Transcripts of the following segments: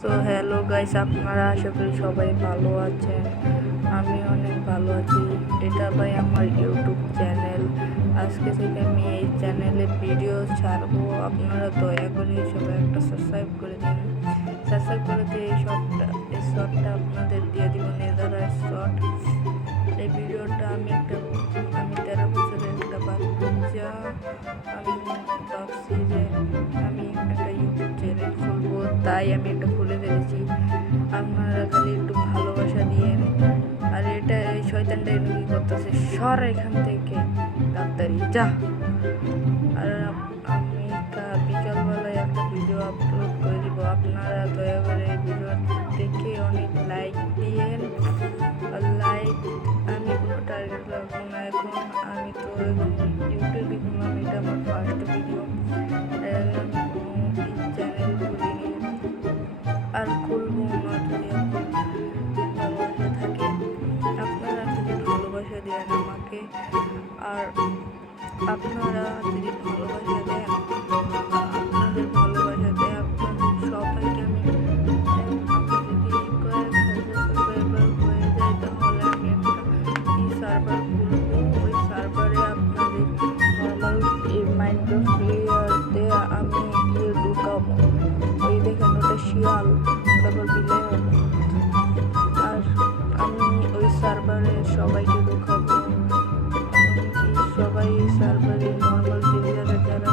So hello guys, আপনারা আশা করি সবাই ভালো আছেন। আমি অনেক ভালো আছি। এটা ভাই আমার ইউটিউব চ্যানেল। আজকে থেকে আমি এই চ্যানেলে ভিডিও ছাড়বো। আপনারা দয়া করে সবাই একটা সাবস্ক্রাইব করে দিন। সাবস্ক্রাইব করে দিয়ে এই শর্টটা আপনাদের দিয়ে দিব, নেদারল্যান্ড শর্ট। এই ভিডিওটা আমি 13 বছরের একটা বাচ্চা। আমি ভাবছি যে আমি একটা ইউটিউব চ্যানেল খুলবো, তাই আমি একটা খুলে ফেলেছি। আপনারা খালি একটু ভালোবাসা দিয়েন। আর এটা এই শয়তানটা কি করতেছে, সর এখান থেকে তাড়াতাড়ি যা। আর আমি বিকালবেলায় একটা ভিডিও আপলোড করে দিব। আপনারা দয়া করে এই ভিডিও দেখে অনেক লাইক দিয়েন। লাইক আমি কোনো টার্গেট রাখবো না এখন। আমি তো ইউটিউবে খুললাম, এটা আমার ফার্স্ট ভিডিও। আমি কোনো চ্যানেল খুলিনি আর খুলবো না যদি ভালোবাসা থাকে। আপনারা যদি ভালোবাসা দেন আমাকে, আর আপনারা যদি ভালোবাসা দেন, আপনাদের ভালোবাসা দেয় আপনাদের সবাইকে আমি যদি কয়েক হাজার সাবস্ক্রাইবার হয়ে যায়, তাহলে আমি একটা সার্ভার খুলবো। ওই সার্ভারে আপনাদের নর্মাল মাইনক্রাফট প্লেয়ারতে আমি ঢুকাবো। ওই দেখেন ওটা শিয়াল, তারপর বিলে। আর আমি ওই সার্ভারে সবাইকে ঢুকাবো। এমনকি সবাই সার্ভারে নর্মাল প্লেয়ারে যারা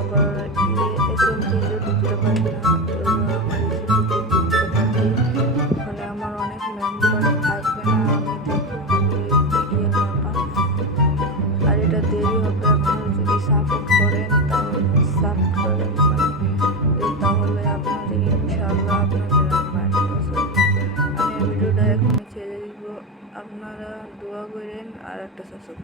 আবার এসএমপিতে ঢুকতে পারে না, আমার এসএমপিতে ঢুকতে পারি। মানে আমার অনেক মেম্বার থাকবে না, আমি আর এটা দেরি হবে। আপনারা যদি সাপোর্ট করেন তাহলে তাহলে আপনাদের ইনশাআল্লাহ আমি ভিডিওটা এখনই ছেড়ে দিব। আপনারা দোয়া করেন আর একটা